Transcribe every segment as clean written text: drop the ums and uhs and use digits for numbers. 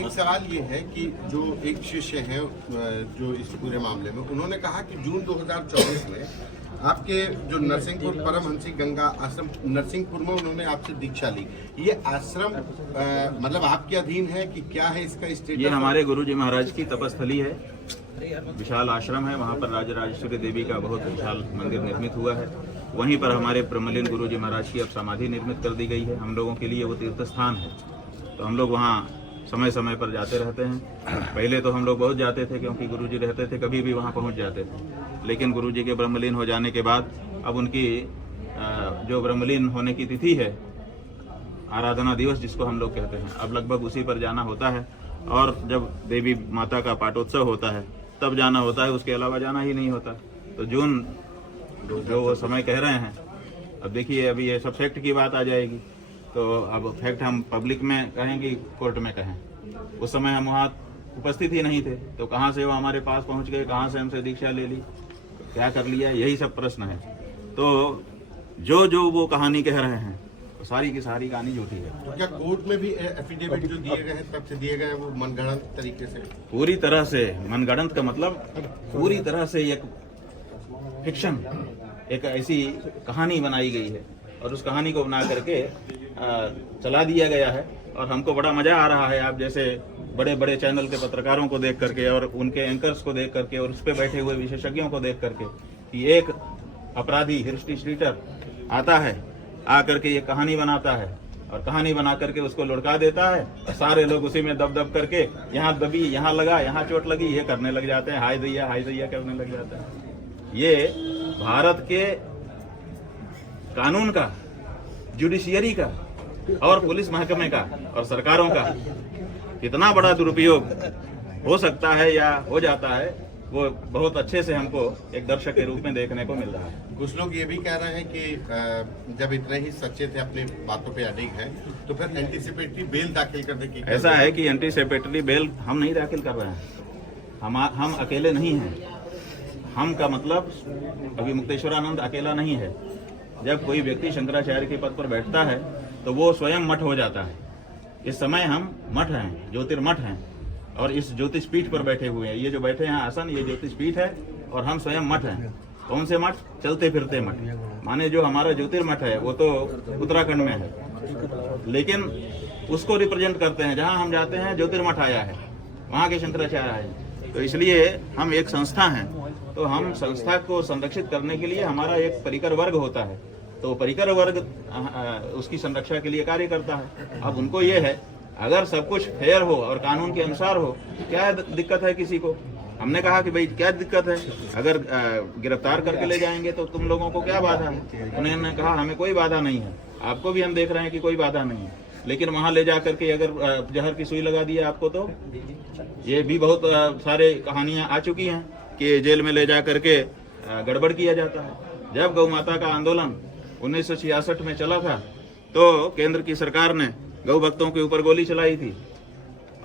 एक सवाल ये है कि जो एक शिष्य हैं जो इस पूरे मामले में उन्होंने कहा कि जून 2024 में आपके जो नरसिंहपुर परमहंसी गंगा आश्रम नरसिंहपुर में उन्होंने आपसे दीक्षा ली। ये आश्रम मतलब आपके अधीन है कि क्या है इसका स्टेटस? ये हमारे गुरुजी महाराज की तपस्थली है, विशाल आश्रम है। वहाँ पर राजराजेश्वरी देवी का बहुत विशाल मंदिर निर्मित हुआ है। वहीं पर हमारे ब्रह्मलीन गुरुजी महाराज की अब समाधि निर्मित कर दी गई है। हम लोगों के लिए वो तीर्थ स्थान है, तो हम लोग वहाँ समय समय पर जाते रहते हैं। पहले तो हम लोग बहुत जाते थे क्योंकि गुरुजी रहते थे, कभी भी वहाँ पहुँच जाते थे। लेकिन गुरुजी के ब्रह्मलीन हो जाने के बाद अब उनकी जो ब्रह्मलीन होने की तिथि है, आराधना दिवस जिसको हम लोग कहते हैं, अब लगभग उसी पर जाना होता है। और जब देवी माता का पाटोत्सव होता है तब जाना होता है, उसके अलावा जाना ही नहीं होता। तो जून जो वो समय कह रहे हैं, अब देखिए अभी ये सब फैक्ट की बात आ जाएगी, तो अब फैक्ट हम पब्लिक में कहें कि कोर्ट में कहें। उस समय हम वहाँ उपस्थित ही नहीं थे, तो कहाँ से वो हमारे पास पहुँच गए, कहाँ से हमसे दीक्षा ले ली, क्या कर लिया, यही सब प्रश्न है। तो जो वो कहानी कह रहे हैं तो सारी की सारी कहानी झूठी है। तो क्या कोर्ट में भी एफिडेविट जो दिए गए हैं तब से दिए गए हैं वो मनगढ़ंत तरीके से? पूरी तरह से मनगढ़ंत का मतलब पूरी तरह से एक फिक्शन, एक ऐसी कहानी बनाई गई है और उस कहानी को बना करके चला दिया गया है। और हमको बड़ा मजा आ रहा है, आप जैसे बड़े बड़े चैनल के पत्रकारों को देख करके और उनके एंकर्स को देख करके और उस पर बैठे हुए विशेषज्ञों को देख करके कि एक अपराधी हिस्ट्री शीटर आता है, आकर के ये कहानी बनाता है और कहानी बना करके उसको लुढ़का देता है और सारे लोग उसी में दब दब करके यहाँ दबी, यहाँ लगा, यहाँ चोट लगी, ये करने लग जाते हैं, हाय दैया करने लग जाते हैं। ये भारत के कानून का, जुडिशियरी का और पुलिस महकमे का और सरकारों का कितना बड़ा दुरुपयोग हो सकता है या हो जाता है, वो बहुत अच्छे से हमको एक दर्शक के रूप में देखने को मिल रहा है। कुछ लोग ये भी कह रहे हैं कि जब इतने ही सच्चे थे, अपनी बातों पे अडिग हैं, तो फिर एंटीसिपेटरी बेल दाखिल करने की ऐसा है कि एंटीसिपेटरी बेल हम नहीं दाखिल कर रहे हैं, हम अकेले नहीं हैं। हम का मतलब अभी मुक्तेश्वरानंद अकेला नहीं है। जब कोई व्यक्ति शंकराचार्य के पद पर बैठता है तो वो स्वयं मठ हो जाता है। इस समय हम मठ हैं, ज्योतिर्मठ हैं और इस ज्योतिष पीठ पर बैठे हुए हैं। ये जो बैठे हैं आसन, ये ज्योतिष पीठ है और हम स्वयं मठ हैं। कौन से मठ? चलते फिरते मठ। माने जो हमारा ज्योतिर्मठ है वो तो उत्तराखंड में है, लेकिन उसको रिप्रेजेंट करते हैं। जहां हम जाते हैं ज्योतिर्मठ आया है, वहां के शंकराचार्य आए, तो इसलिए हम एक संस्था हैं। तो हम संस्था को संरक्षित करने के लिए हमारा एक परिकर वर्ग होता है, तो परिकर वर्ग उसकी संरक्षा के लिए कार्य करता है। अब उनको ये है, अगर सब कुछ फेयर हो और कानून के अनुसार हो, क्या दिक्कत है किसी को? हमने कहा कि भाई क्या दिक्कत है, अगर गिरफ्तार करके ले जाएंगे तो तुम लोगों को क्या बाधा है? उन्होंने कहा हमें कोई बाधा नहीं है, आपको भी हम देख रहे हैं कि कोई बाधा नहीं है, लेकिन वहां ले जा करके अगर जहर की सुई लगा दिया आपको, तो ये भी बहुत सारे कहानियां आ चुकी हैं कि जेल में ले जा करके गड़बड़ किया जाता है। जब गौ माता का आंदोलन 1966 में चला था तो केंद्र की सरकार ने गौ भक्तों के ऊपर गोली चलाई थी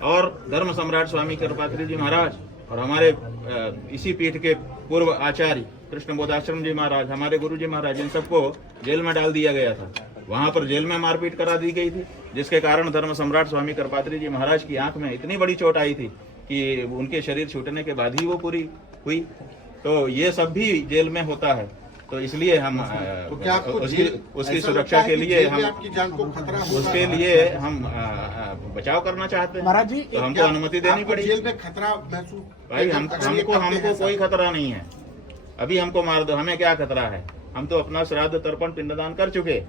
और धर्म सम्राट स्वामी कृपात्री जी महाराज और हमारे इसी पीठ के पूर्व आचार्य कृष्ण बोधाश्रम जी महाराज, हमारे गुरु जी महाराज, इन सबको जेल में डाल दिया गया था। वहां पर जेल में मारपीट करा दी गई थी, जिसके कारण धर्म सम्राट स्वामी कृपात्री जी महाराज की आंख में इतनी बड़ी चोट आई थी कि उनके शरीर छूटने के बाद ही वो पूरी हुई। तो ये सब भी जेल में होता है, तो इसलिए हम तो क्या उसकी सुरक्षा के लिए हम आपकी जान को खतरा उसके लिए हम बचाव करना चाहते हैं। महाराज जी, तो हमको अनुमति देनी पड़ेगी। जेल में खतरा महसूस? भाई हमको कोई खतरा नहीं है। अभी हमको मार दो, हमें क्या खतरा है? हम तो अपना श्राद्ध तर्पण पिंडदान कर चुके।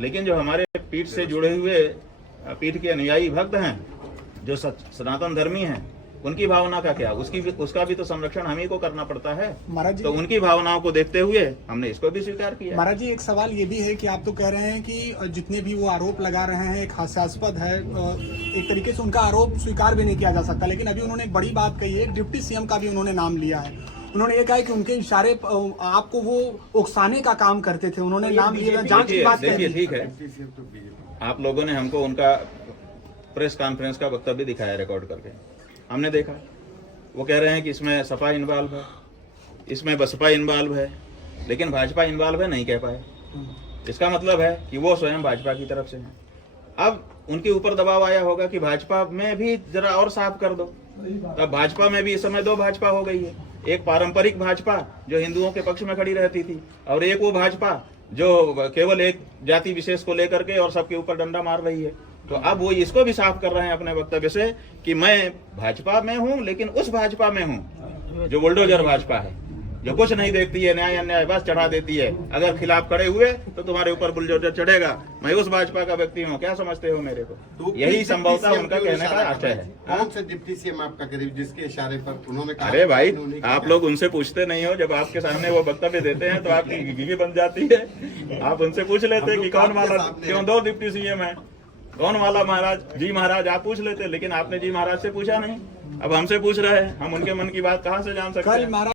लेकिन जो हमारे पीठ से जुड़े हुए पीठ के अनुयायी भक्त हैं, जो सनातन धर्मी हैं, उनकी भावना का क्या? उसका भी तो संरक्षण हम ही को करना पड़ता है। महाराज जी, तो उनकी भावनाओं को देखते हुए हमने इसको भी स्वीकार किया। महाराज जी, एक सवाल ये भी है कि आप तो कह रहे हैं कि जितने भी वो आरोप लगा रहे हैं एक हास्यास्पद है, एक तरीके से उनका आरोप स्वीकार भी नहीं किया जा सकता। लेकिन अभी उन्होंने एक बड़ी बात कही है, डिप्टी सीएम का भी उन्होंने नाम लिया है। उन्होंने ये कहा कि उनके इशारे आपको वो उकसाने का काम करते थे, उन्होंने नाम लिया, जांच की बात कही। देखिए, ठीक है, आप लोगों ने हमको उनका प्रेस कॉन्फ्रेंस का वक्तव्य दिखाया रिकॉर्ड करके, हमने देखा। वो कह रहे हैं कि इसमें सपा इन्वॉल्व है, इसमें बसपा इन्वॉल्व है, लेकिन भाजपा इन्वॉल्व है नहीं कह पाए। इसका मतलब है कि वो स्वयं भाजपा की तरफ से हैं। अब उनके ऊपर दबाव आया होगा कि भाजपा में भी जरा और साफ कर दो। तब भाजपा में भी इस समय दो भाजपा हो गई है, एक पारंपरिक भाजपा जो हिंदुओं के पक्ष में खड़ी रहती थी, और एक वो भाजपा जो केवल एक जाति विशेष को लेकर के और सबके ऊपर डंडा मार रही है। तो अब वो इसको भी साफ कर रहे हैं अपने वक्तव्य से कि मैं भाजपा में हूं, लेकिन उस भाजपा में हूं जो बुलडोजर भाजपा है, जो कुछ नहीं देखती है, न्याय अन्याय बस चढ़ा देती है। अगर खिलाफ खड़े हुए तो तुम्हारे ऊपर बुलडोजर चढ़ेगा। मैं उस भाजपा का व्यक्ति हूँ, क्या समझते हो मेरे को? तो यही संभवतः डिप्टी उनका सीएम कहने का आशय है। कौन से डिप्टी सीएम आपका करीब जिसके इशारे पर उन्होंने कहा? अरे भाई, उन्होंने आप क्या? लोग उनसे पूछते नहीं हो, जब आपके सामने वो वक्तव्य देते हैं तो आपकी गिगी बन जाती है। आप उनसे पूछ लेते कि कौन वाला, क्यों दो डिप्टी सीएम है, कौन वाला महाराज? जी महाराज आप पूछ लेते, लेकिन आपने जी महाराज से पूछा नहीं। अब हमसे पूछ रहे हैं, हम उनके मन की बात कहाँ से जान सकते हैं? कल महाराज